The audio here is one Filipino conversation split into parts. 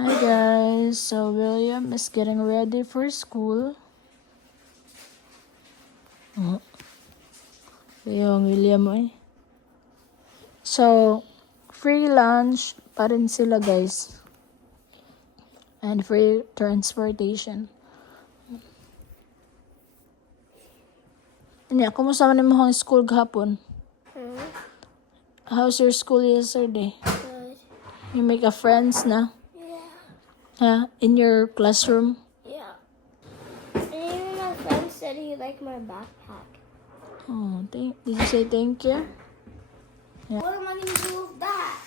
Hi guys, so William is getting ready for school. Oh, yung William eh. So, free lunch pa rin sila guys. And free transportation. Anya, kumusta man mo ang school gahapon? How's your school yesterday? Good. You make a friends na? Yeah. In your classroom? Yeah. And even my friend said he liked my backpack. Oh, did you say thank you? Yeah. What am I gonna do with that?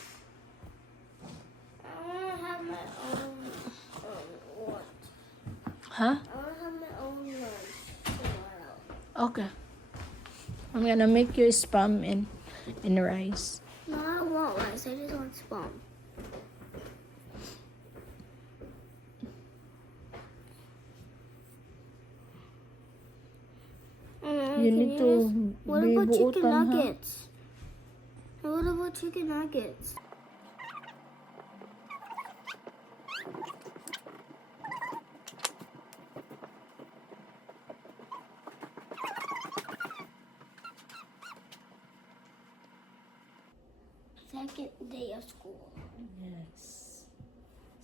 I wanna have my own lunch. Huh? I wanna have my own lunch tomorrow. Okay. I'm gonna make you spam in rice. No, I want rice. I just want spam. You need to What be about chicken buutan, ha? nuggets? What about chicken nuggets? Second day of school. Yes.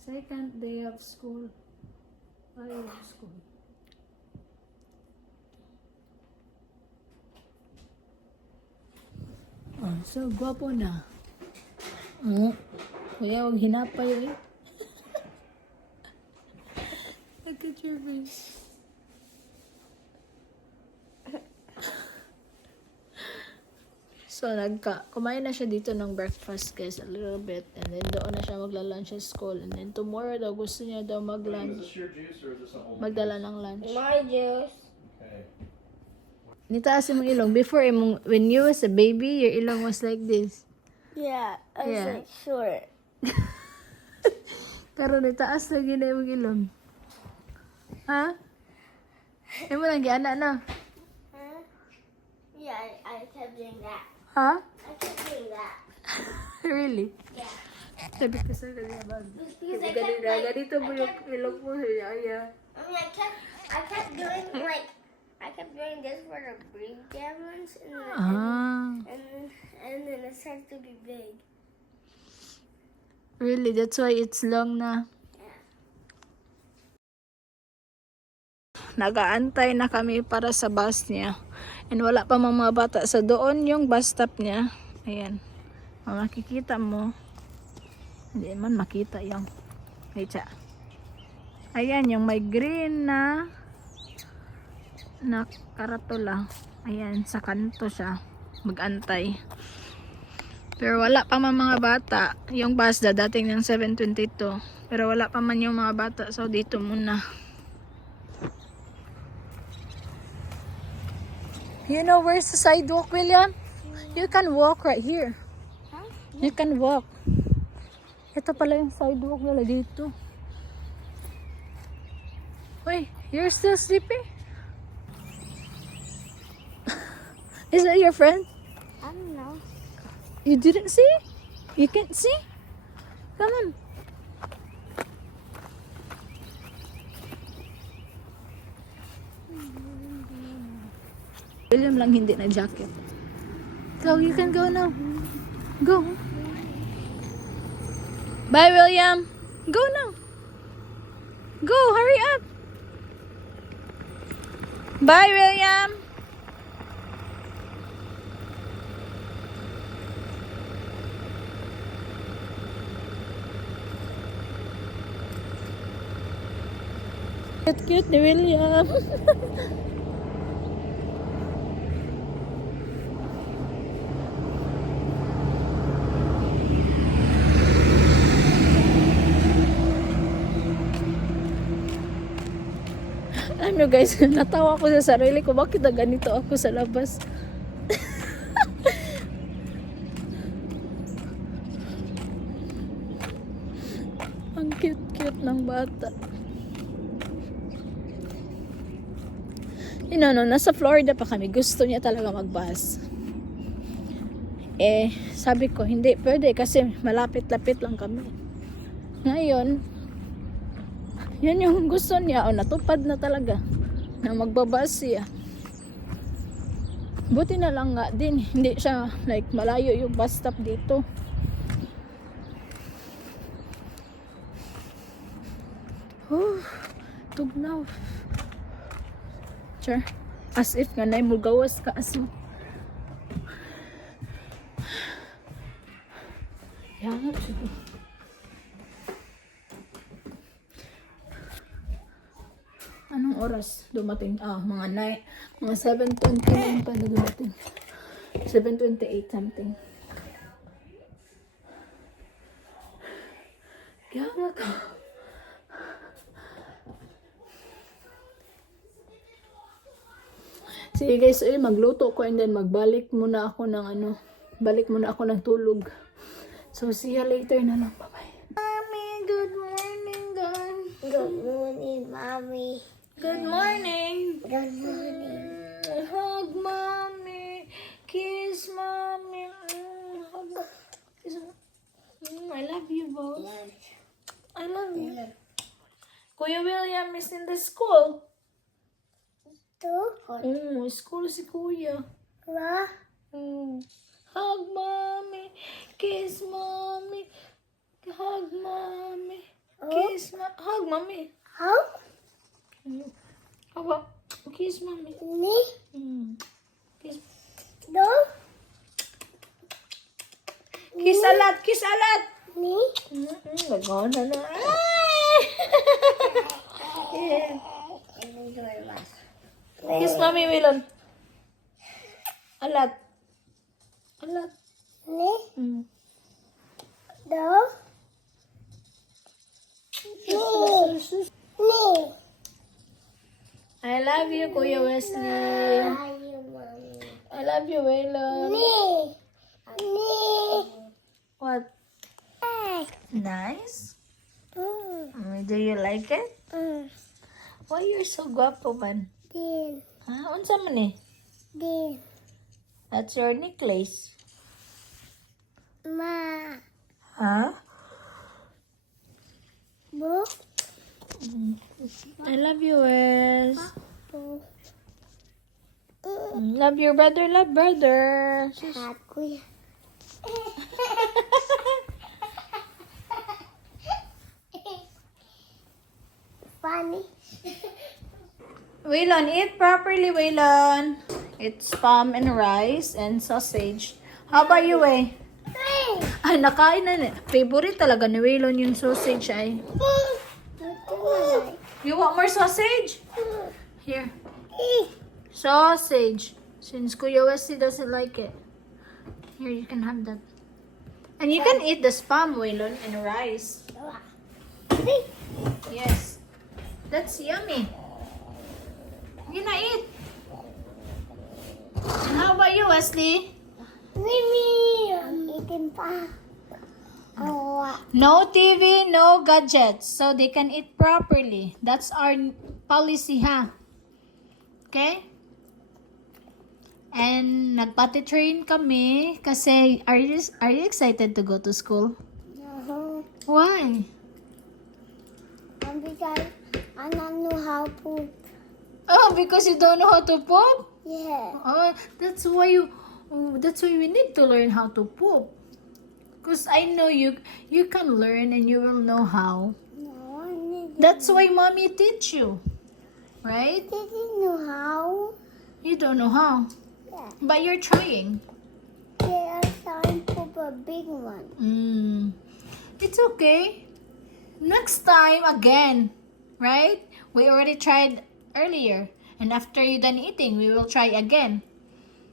Second day of school. Of school. Oh, so gwapo na. Kuya, huwag hinapay eh. Look at your face. So, kumain na siya dito ng breakfast guys, a little bit. And then doon na siya magla-lunch sa school. And then tomorrow daw, gusto niya daw Is mag-lunch. this your juice or is this a whole? Magdala ng lunch. My juice. Okay. Nitaas yung ilong. Before, when you was a baby, your ilong was like this. Yeah, I was Yeah. like short. Pero nitaas lagi na yung ilong. Ha? Yung mo lang giana na. Huh? Yeah, I kept doing that. Ha? I kept doing that. Really? Yeah. Sabi ko sa kanya, bag. Because I kept like, Ganito mo yung ilong mo. Yeah. I mean, I kept doing like, I kept doing this for the big ones, and then, Ah. and then it started to be big. Really? That's why it's long na. Nagaantay na kami para sa bus niya. And wala pa mga bata sa doon yung bus stop niya. Ayan. Kung makikita mo. Hindi man makita yung. Ayan. Ayan yung may green na karatula. Ayan, sa kanto siya. Magantay. Pero wala pa man mga bata. Yung bus dadating ng 7:22. Pero wala pa man yung mga bata. So dito muna. You know where's the sidewalk, William? You can walk right here. Huh? You can walk. Ito pala yung sidewalk nila dito. Wait, you're still sleeping? Is that your friend? I don't know. You didn't see? You can't see? Come on. William lang hindi na jacket. So you can go now. Go. Bye, William. Go now. Go, hurry up. Bye, William. Cute ni William. Ano guys, natawa ko sa sarili ko. Bakit na ganito ako sa labas? Ang cute-cute ng bata. Nasa Florida pa kami. Gusto niya talaga mag-bus. Sabi ko, hindi pwede kasi malapit-lapit lang kami. Ngayon, Yan yung gusto niya. O, natupad na talaga. Na magbabas siya. Buti na lang nga din. Hindi siya, like, malayo yung bus stop dito. Tugnaw. Sure. As if nga na mo gawas ka aso. Yan. Anong oras dumating? Mga night. Mga 7:29 pa na dumating. 7:28 something. Kaya nga ka. Sige guys, magluto ko and then magbalik muna ako ng balik muna ako ng tulog. So see you later na lang. Bye-bye. Mommy, good morning, guys. Good morning, Mommy. Good morning. Good morning. Hug mommy. Kiss mommy. Hug. Kiss. I love you both. I love you. Kuya William is in the school. School si Kuya. Hug mommy. Kiss mommy. Hug mommy. Kiss hug mommy. How? How about kiss mommy? Me? Kiss. No? Kiss a lot. Kiss a lot. Me? Nagana na. Yeah. Kiss mommy, Wilon. A lot. A lot. Me? No? Me? I love you, Kuya Wesley. Are you, Mommy? I love you, Wilon. Me? Me? What? Nice? Do you like it? Why you're so guapo, man? Din. Unsa man eh? Din. That's your necklace. Ma. Huh? Bo? I love you, Wes. Bo. Love your brother, love brother. Aku ya. Funny. Waylon, eat properly, Waylon. It's palm and rice and sausage. How about you, eh? Ay, nakain na na. Favorite talaga ni Waylon yung sausage, ay. You want more sausage? Here. Sausage. Since Kuya Wesley doesn't like it. Here, you can have that. And you can eat the spam, Waylon, and rice. Yes. That's yummy. You na eat. And how about you, Wesley? Mimi, I'm eating pa. Oh, No TV, no gadgets. So they can eat properly. That's our policy, ha? Okay? And nagpati train kami kasi are you excited to go to school? no. Why? Because I don't know how to. Oh, because you don't know how to poop? Yeah. Oh, that's why we need to learn how to poop. Because I know you can learn and you will know how. No, I need. That's why mommy teach you. Right? Didn't know how. You don't know how. Yeah. But you're trying. They are trying to put a big one. It's okay. Next time again. Right? We already tried earlier. And after you done eating, we will try again.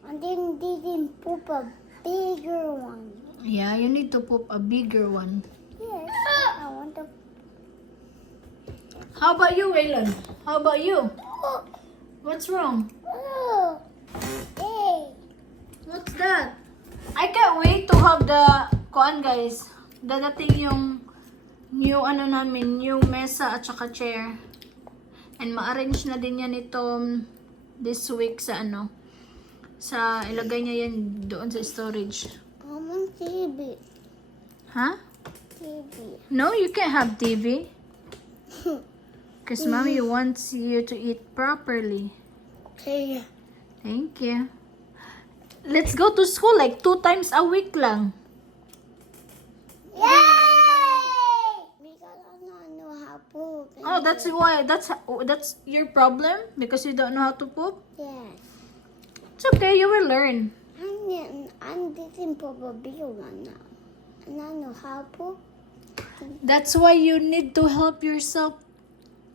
And then didn't poop a bigger one. Yeah, you need to poop a bigger one. Yes. I want to. How about you, Waylon? How about you? Oh. What's wrong? Oh. Hey. What's that? I can't wait to have the kuan, guys. Dadating yung new new mesa at saka chair. And ma-arrange na din yan ito this week sa sa ilagay niya yan doon sa storage. Common TV. Huh? TV. No, you can't have TV. Because mommy wants you to eat properly. Okay. Thank you. Let's go to school like 2 times a week lang. Yay! Because I don't know how to poop. Oh, that's why. That's your problem? Because you don't know how to poop? Yes. It's okay, you will learn. I'm didn't poop a big one now. And I know how to poop. That's why you need to help yourself,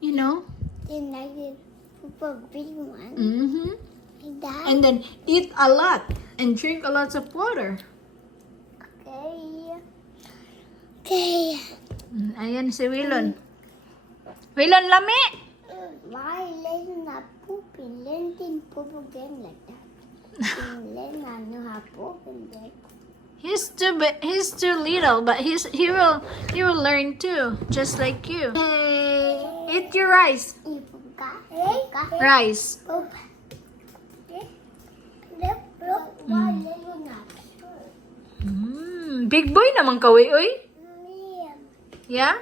you know? Then I did poop a big one. Mm-hmm. Like that. And then eat a lot and drink a lot of water. Okay. Okay. Ayan si Wilon. Wilon, lami! Why Len not pooping? Len didn't poop again like that. And Len not know how to poop and then. He's too little, but he will learn too, just like you. Hey, eat your rice. You poop ka? Rice. Poop. Look, why Len not sure? Big boy naman kawi, oy. Liam. Yeah?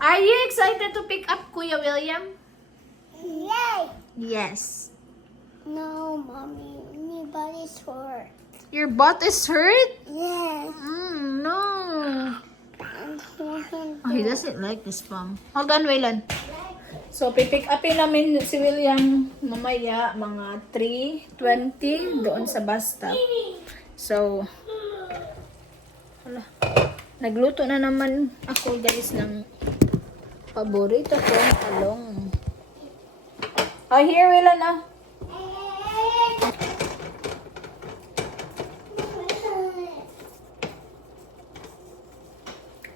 Are you excited to pick up Kuya William? Yay! Yes. No, mommy, my body's sore. Your butt is hurt? Yes. No. Oh, he doesn't like this palm. Hold on, Waylon. So, pipick upin namin si William mamaya mga 3:20 doon sa bus stop. So, wala. Nagluto na naman ako guys ng paborito kong talong. Oh, here William ah.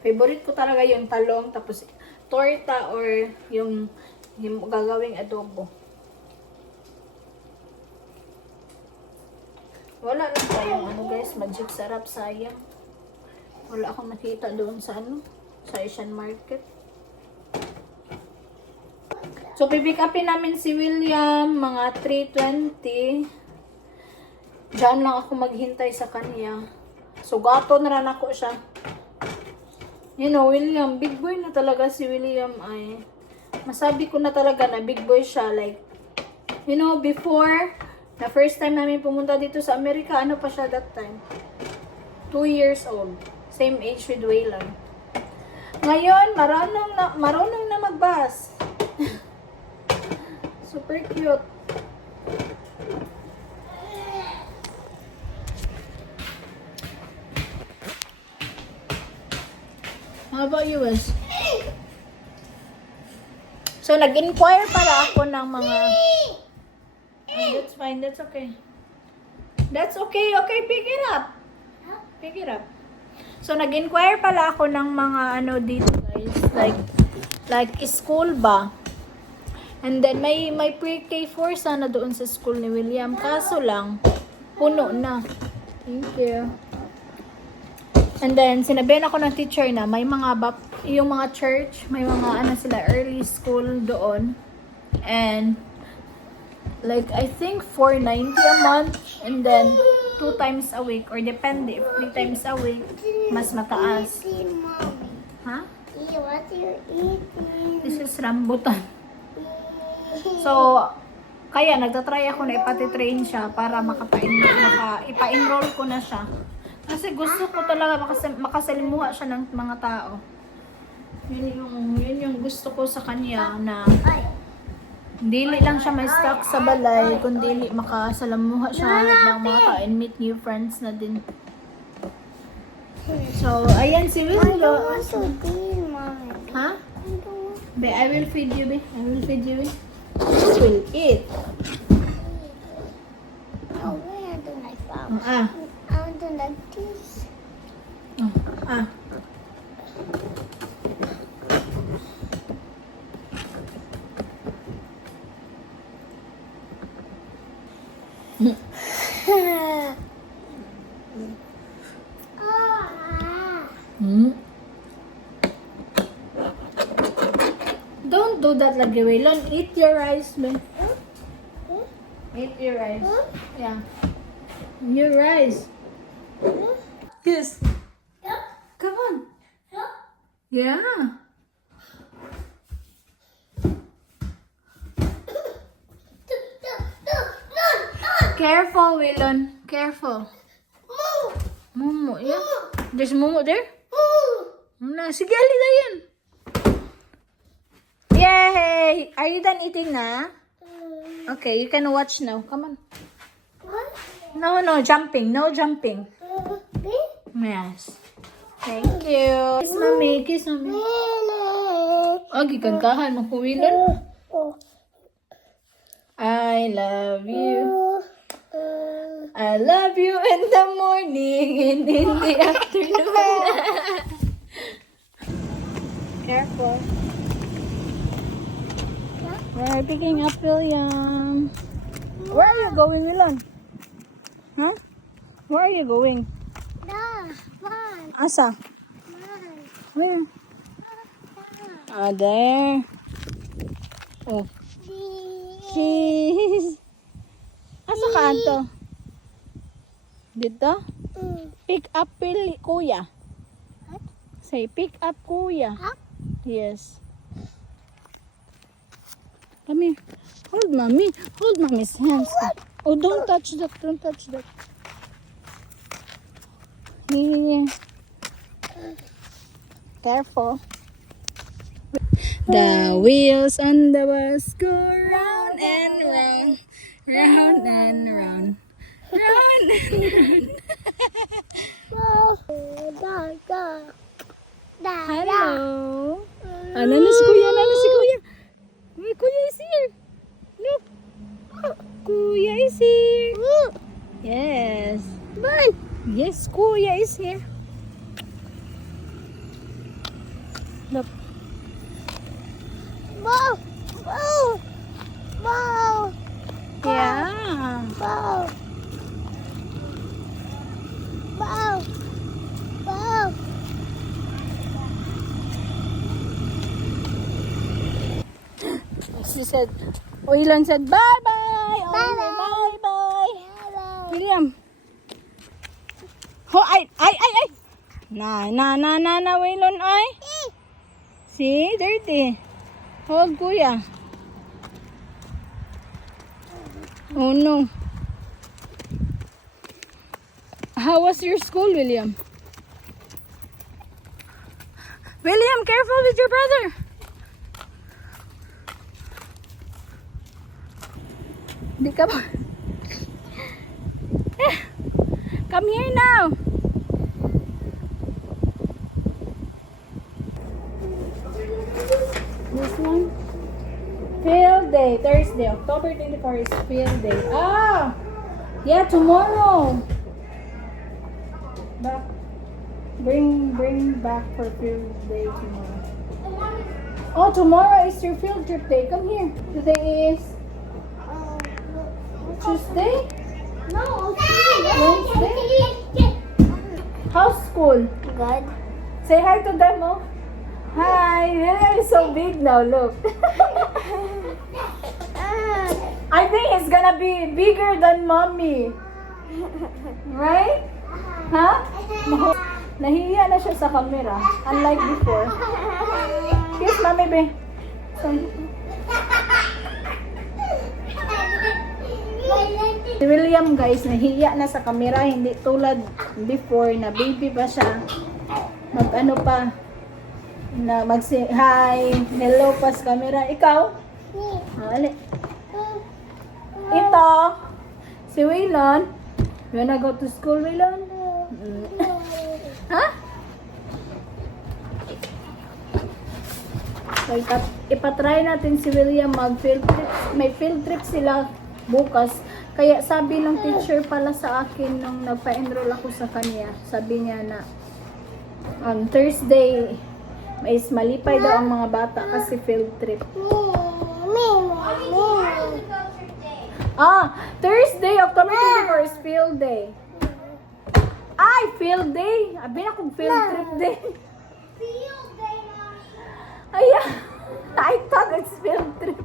Favorite ko talaga yung talong, tapos torta or yung gagawing adobo. Wala lang tayong ano guys, magic sarap, sayang. Wala akong nakita doon sa sa Asian market. So, pipick upin namin si William mga 3:20. Diyan lang ako maghintay sa kanya. So, gato na rin ako siya. You know, William, big boy na talaga si William ay. Masabi ko na talaga na big boy siya. Like, you know, before, the first time namin pumunta dito sa Amerika, ano pa siya that time? 2 years old. Same age with Waylon. Ngayon, marunong na magbas. Super cute. How about you, Wes? So, nag-inquire pala ako ng mga... Oh, that's fine. That's okay. That's okay. Okay, pick it up. Pick it up. So, nag-inquire pala ako ng mga ano dito, guys. Like school ba? And then, may pre-K4 sana doon sa school ni William. Kaso lang, puno na. Thank you. And then, sinabihan ako ng teacher na may mga yung mga church, may mga ano sila, early school doon. And, like, I think 490 a month. And then, 2 times a week. Or depende, if 3 times a week, mas mataas. Eating, mommy. Ha? What you eating? This is rambutan. So, kaya nagtatry ako na ipatitrain siya para ipa-enroll ko na siya. Kasi gusto ko talaga makasalimuha siya ng mga tao. Yun yung gusto ko sa kanya na dili lang siya may stuck sa balay, kundi makasalamuha siya ng mga tao and meet new friends na din. So, ayan si I don't Willow. want to eat, mommy. Ha? I don't want Be, I will feed you, be. I will feed you, be. You will eat. to I don't like that. Ah. I don't like this. Ah. Hmm. Don't do that lagi, Waylon. Eat your rice, man. Eat your rice. Yeah. Your rice. Yes. Come on. Yeah. Careful, Wilon. Careful. Momo, yeah. There's Momo there? Na, sige, halika yan. Yay! Are you done eating na? Okay, you can watch now. Come on. What? No jumping. No jumping. Me? Yes. Thank you. Kiss mommy. Kiss mommy. Oh, gikankahan mo ko, Wilon. I love you. I love you in the morning and in the afternoon. Careful. We're picking up William. Where are you going, Wilon? Huh? Where are you going? Asa? Where? There. Oh. Cheese. Asa ka ato? Dito? Pick up kuya. What? Say pick up kuya. Up? Yes. Come here. Hold mommy. Hold mommy's hands. Oh, don't touch that. Don't touch that. Here. Careful. The wheels on the bus go round and round. Round and round. Round and round. Hello. Nana si kuya. Nana si kuya. Wait, kuya is here. Look. Kuya is here. Yes. Bye. Yes, kuya is here. Look. Wow! Wow! Wow! Yeah. Wow! Wow! Wow! She said, William said, bye-bye. Bye-bye. Bye-bye. William. Oh, ay. Na, William, ay. See, dirty. Hold, kuya. Oh, no. How was your school, William? William, careful with your brother. Di ka ba? Come here now. This one. Field day, Thursday, October 24 is field day. Ah! Yeah, tomorrow. Back. Bring back for field day tomorrow. Oh, tomorrow is your field trip day. Come here. Today is Tuesday? No, Wednesday? How's school? Good. Say hi to them, oh. Hi. William is so big now, look. I think he's gonna be bigger than mommy. Right? Huh? Nahihiya na siya sa camera. Unlike before. Kiss mommy, be. Si William, guys, nahiya na sa camera. Hindi tulad before na baby pa siya. Mag-ano pa. Na mag-say hi, hello pa sa camera. Ikaw? Ali. Ito. Si Waylon. You wanna go to school, Waylon? Ha? So, ipatry natin si William mag-field trip. May field trip sila bukas. Kaya sabi ng teacher pala sa akin nung nagpa-enroll ako sa kanya, sabi niya na on Thursday, is malipay daw ang mga bata kasi field trip. Thursday, October 24 is field day. Ay, field day. Abi na kung field trip day. Ayan. I thought it's field trip.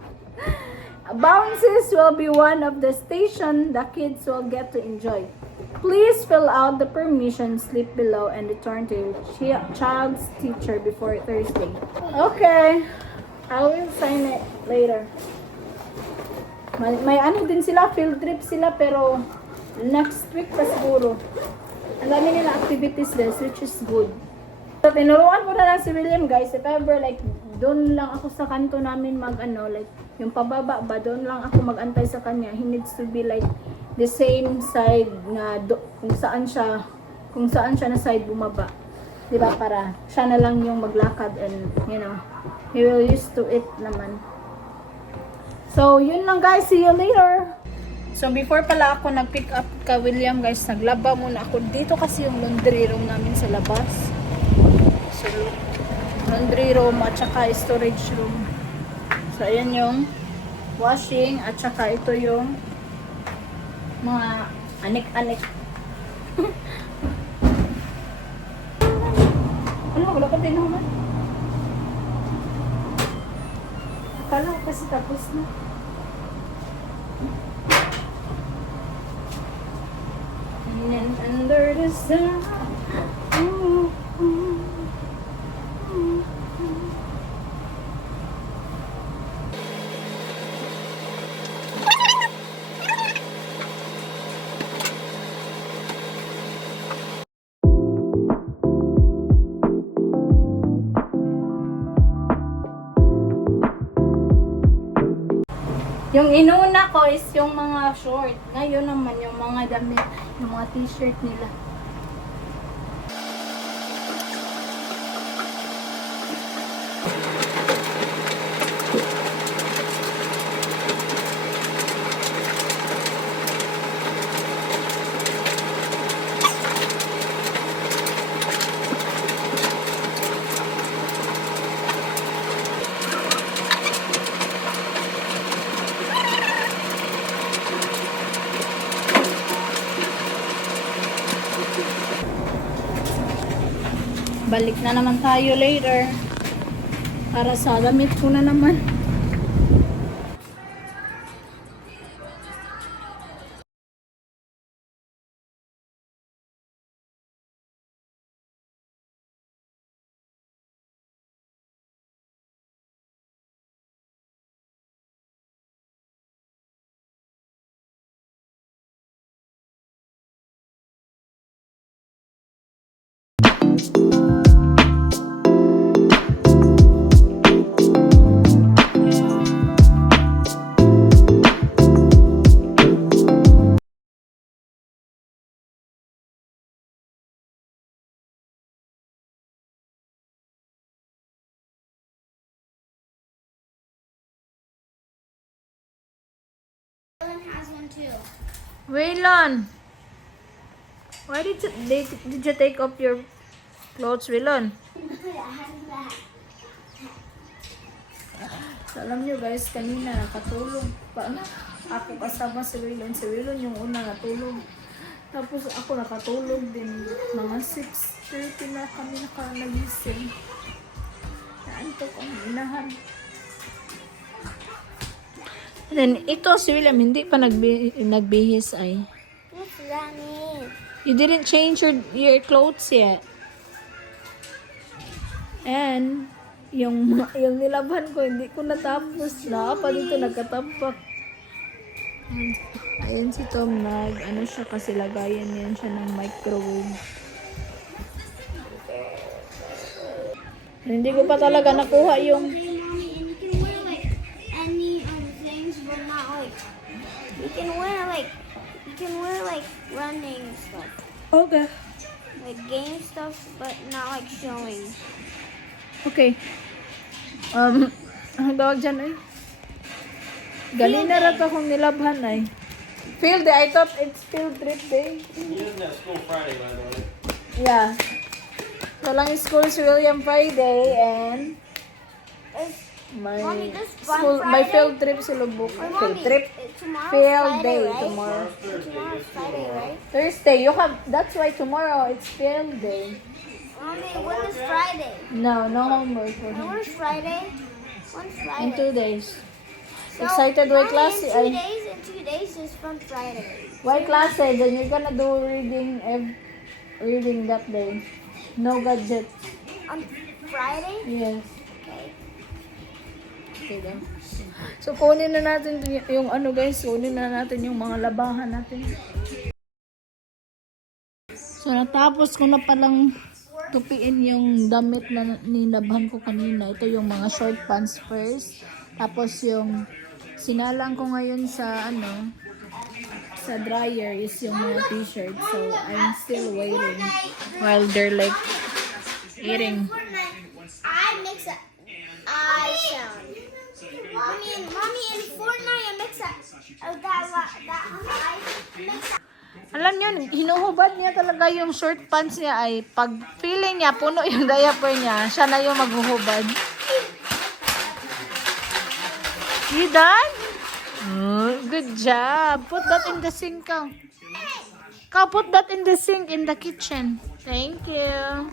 Bounces will be one of the station the kids will get to enjoy. Please fill out the permission slip below and return to your child's teacher before Thursday. Okay. I will sign it later. May ano din sila, field trip sila, pero next week pa siguro. Ang dami nila activities din, which is good. So, tinuruan ko na lang si William, guys. If ever, like, doon lang ako sa kanto namin mag-ano, like, yung pababa ba, doon lang ako mag-antay sa kanya. He needs to be, like, the same side nga, kung saan siya na side bumaba. Diba? Para siya na lang yung maglakad and, you know, he will used to it naman. So, yun lang guys. See you later. So, before pala ako nag-pick up ka William guys, naglaba muna ako. Dito kasi yung laundry room namin sa labas. So, laundry room at saka storage room. So, ayan yung washing at saka ito yung mga anik-anik. Ano, wala ka din naman. Akala ko kasi tapos na. And under the sun. Yung inuna ko is yung mga short. Ngayon naman yung mga damit, yung mga t-shirt nila. Balik na naman tayo later. Para sa damit ko na naman. Ellen has one too. Waylon! Why did you take off your clothes, Waylon? So, alam nyo guys, kanina nakatulog pa. Ako kasama si Waylon. Si Waylon yung una natulog. Tapos ako nakatulog din. Mga 6:30 na kami nagising. Naantok ang inahan. And then, ito si William, hindi pa nagbihis ay. What's that mean? You didn't change your clothes yet. And, yung nilaban ko, hindi ko natapos na. Pa dito nagkatapak. Ayun si Tom, ano siya kasi lagayan yan siya ng microwave. Hindi ko pa talaga nakuha yung You can wear like running stuff, okay. like game stuff, but not like showing. Okay. Ang tawag dyan ay? Galing na rin akong nilabhan ay. Field day? I thought it's field trip day. He doesn't have school Friday, by the way. Yeah. Walang school si William Friday and my Mommy, this fun school, my Friday? field trip sa Lubuk. Or Field Mommy, trip? tomorrow's Field Friday, day right? tomorrow. Tomorrow's Friday, right? Thursday. You have, that's why tomorrow it's field day. Mommy, when is Friday? No homework for And him. when's Friday? When's Friday? In 2 days. So, Excited with Mommy, class? in 2 days is from Friday. Why class eh? Then you're gonna do reading that day. No gadgets. On Friday? Yes. Okay. Okay daw. So, kunin na natin yung ano guys, kunin na natin yung mga labahan natin. So, natapos ko na palang tupiin yung damit na nilabhan ko kanina. Ito yung mga short pants first. Tapos yung sinalang ko ngayon sa ano, sa dryer is yung mga t-shirt. So, I'm still waiting while they're like eating. I mix it. I sound. Mommy in Fortnite, I mix it. Oh, that I mix it. Alam niyo, hinuhubad niya talaga yung short pants niya ay pag feeling niya, puno yung diaper niya, siya na yung maghuhubad. You done? Oh, good job. Put that in the sink. Ka, put that in the sink in the kitchen. Thank you.